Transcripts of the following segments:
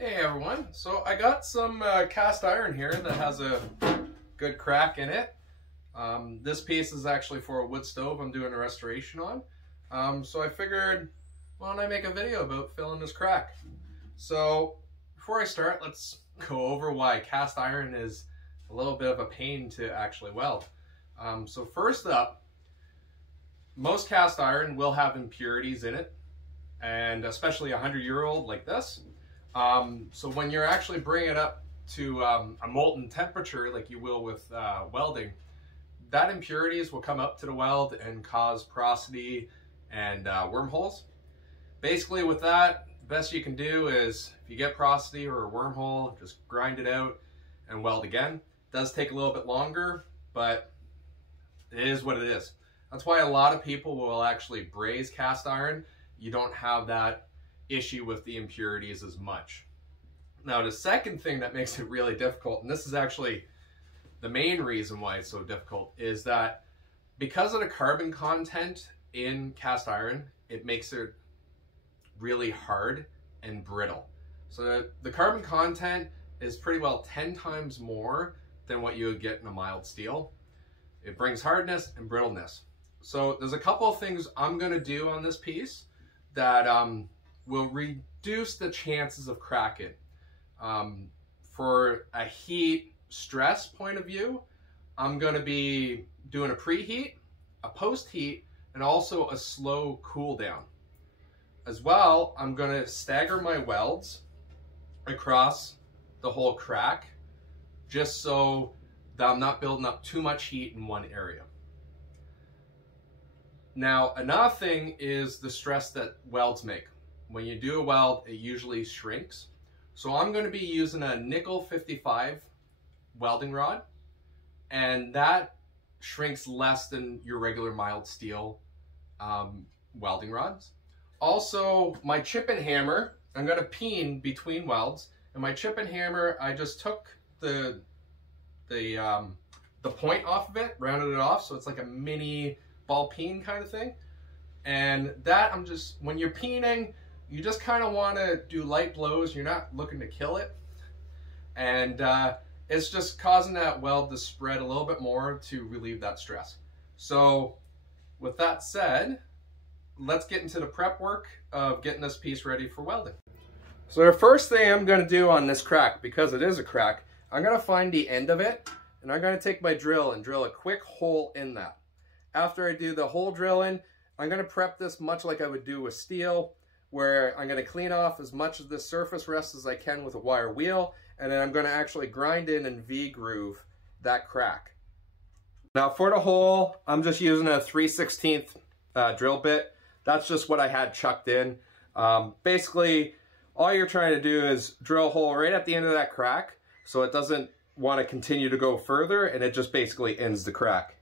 Hey everyone, so I got some cast iron here that has a good crack in it. This piece is actually for a wood stove I'm doing a restoration on. So I figured, why don't I make a video about filling this crack? So before I start, let's go over why cast iron is a little bit of a pain to actually weld. So first up, most cast iron will have impurities in it, and especially a 100-year-old like this. So when you're actually bringing it up to a molten temperature like you will with welding, that impurities will come up to the weld and cause porosity and wormholes. Basically with that, the best you can do is if you get porosity or a wormhole, just grind it out and weld again. It does take a little bit longer, but it is what it is. That's why a lot of people will actually braze cast iron. You don't have that issue with the impurities as much. Now the second thing that makes it really difficult, and this is actually the main reason why it's so difficult, is that because of the carbon content in cast iron, it makes it really hard and brittle. So the carbon content is pretty well 10 times more than what you would get in a mild steel. It brings hardness and brittleness. So there's a couple of things I'm going to do on this piece that will reduce the chances of cracking. For a heat stress point of view, I'm going to be doing a preheat, a post-heat, and also a slow cool down. As well, I'm going to stagger my welds across the whole crack just so that I'm not building up too much heat in one area. Now, another thing is the stress that welds make. When you do a weld, it usually shrinks. So I'm going to be using a nickel 55 welding rod, and that shrinks less than your regular mild steel welding rods. Also, my chip and hammer, I'm going to peen between welds, and my chip and hammer, I just took the point off of it, rounded it off, so it's like a mini ball peen kind of thing. And that when you're peening, you just kind of want to do light blows. You're not looking to kill it. And it's just causing that weld to spread a little bit more to relieve that stress. So with that said, let's get into the prep work of getting this piece ready for welding. So the first thing I'm going to do on this crack, because it is a crack, I'm going to find the end of it, and I'm going to take my drill and drill a quick hole in that. After I do the hole drilling, I'm going to prep this much like I would do with steel, where I'm going to clean off as much of the surface rust as I can with a wire wheel, and then I'm going to actually grind in and V-groove that crack. Now for the hole, I'm just using a 3/16 drill bit. That's just what I had chucked in. Basically, all you're trying to do is drill a hole right at the end of that crack, so it doesn't want to continue to go further, and it just basically ends the crack.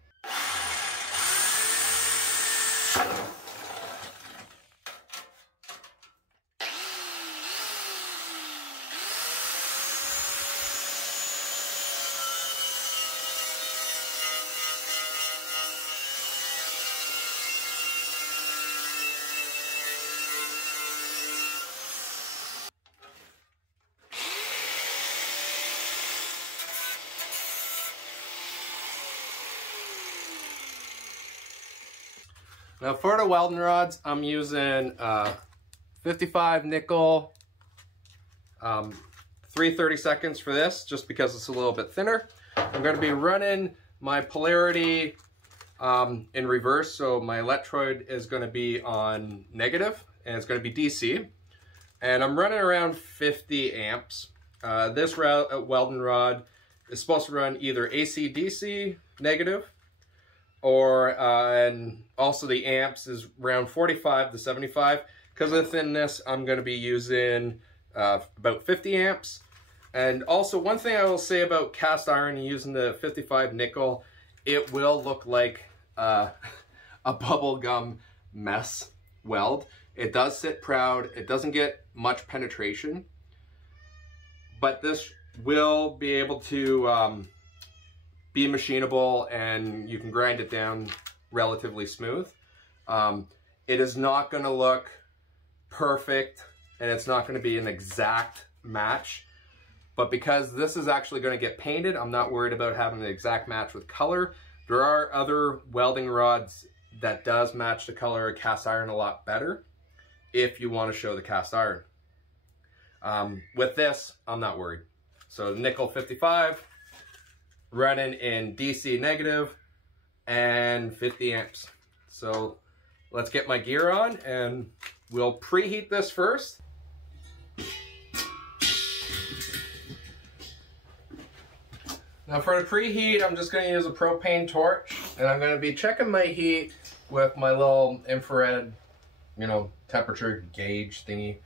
Now for the welding rods, I'm using 55 nickel, 3/32 for this, just because it's a little bit thinner. I'm going to be running my polarity in reverse, so my electrode is going to be on negative, and it's going to be DC. And I'm running around 50 amps. This welding rod is supposed to run either AC/DC negative, or and also the amps is around 45 to 75. Because of the thinness, I'm going to be using about 50 amps. And also one thing I will say about cast iron using the 55 nickel, it will look like a bubblegum mess weld. It does sit proud. It doesn't get much penetration, but this will be able to be machinable, and you can grind it down relatively smooth. It is not going to look perfect, and it's not going to be an exact match. But because this is actually going to get painted, I'm not worried about having the exact match with color. There are other welding rods that does match the color of cast iron a lot better if you want to show the cast iron. With this, I'm not worried. So nickel 55, running in DC negative and 50 amps. So let's get my gear on and we'll preheat this first. Now for the preheat, I'm just going to use a propane torch, and I'm going to be checking my heat with my little infrared, temperature gauge thingy.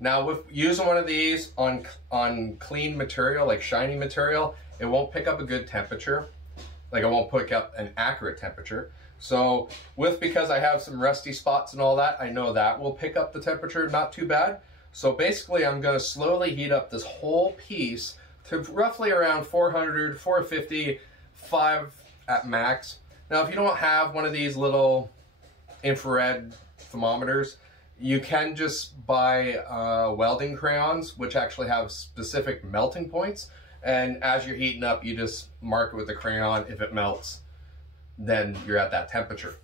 Now with using one of these on clean material, like shiny material, it won't pick up a good temperature. Like it won't pick up an accurate temperature. So because I have some rusty spots and all that, I know that will pick up the temperature not too bad. So basically I'm going to slowly heat up this whole piece to roughly around 400, 450, 5 at max. Now if you don't have one of these little infrared thermometers, you can just buy welding crayons, which actually have specific melting points. And as you're heating up, you just mark it with the crayon. If it melts, then you're at that temperature.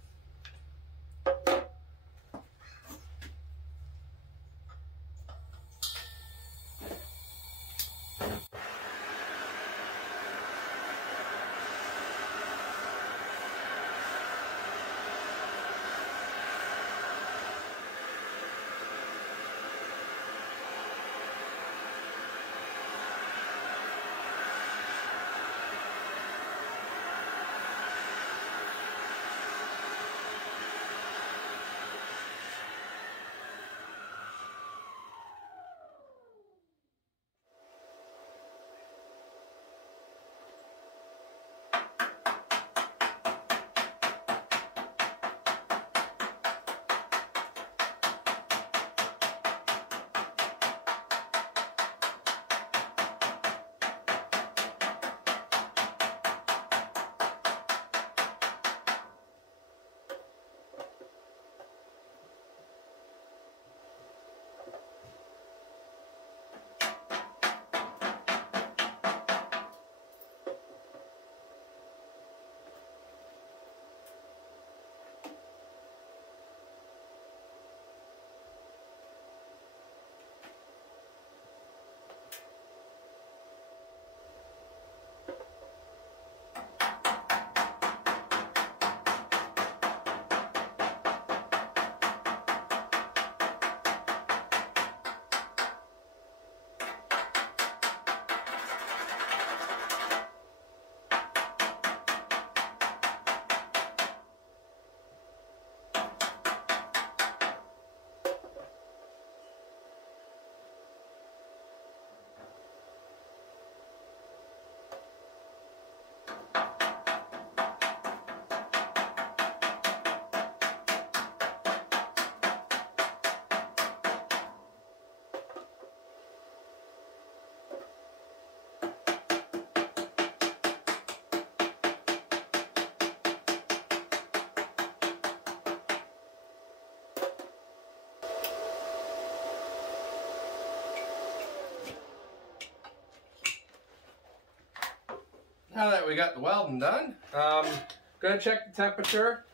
Now that we got the welding done, gonna check the temperature.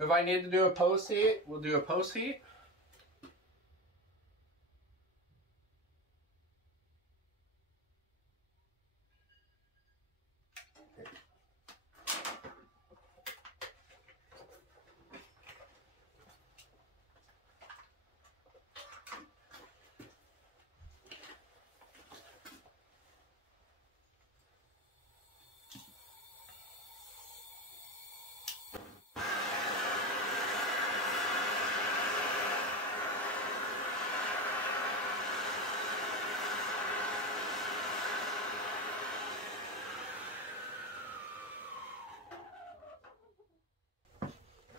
If I need to do a post heat, we'll do a post heat.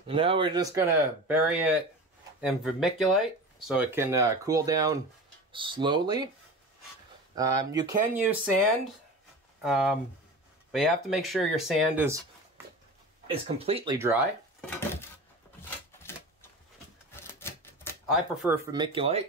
Now we're just gonna bury it in vermiculite so it can cool down slowly. You can use sand, but you have to make sure your sand is completely dry. I prefer vermiculite.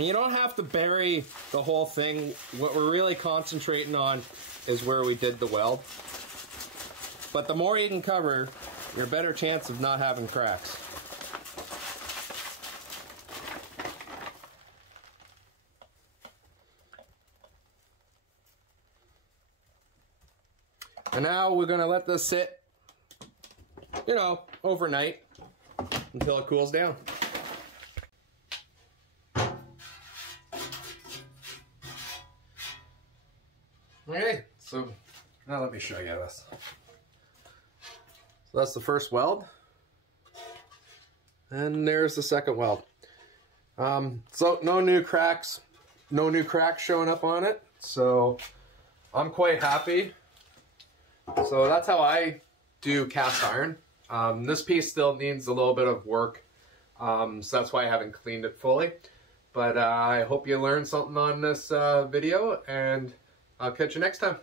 You don't have to bury the whole thing. What we're really concentrating on is where we did the weld. But the more you can cover, your better chance of not having cracks. And now we're gonna let this sit, you know, overnight until it cools down. Okay, so now let me show you this. So that's the first weld. And there's the second weld. So no new cracks showing up on it. So I'm quite happy. So that's how I do cast iron. This piece still needs a little bit of work. So that's why I haven't cleaned it fully. But I hope you learned something on this video, and I'll catch you next time.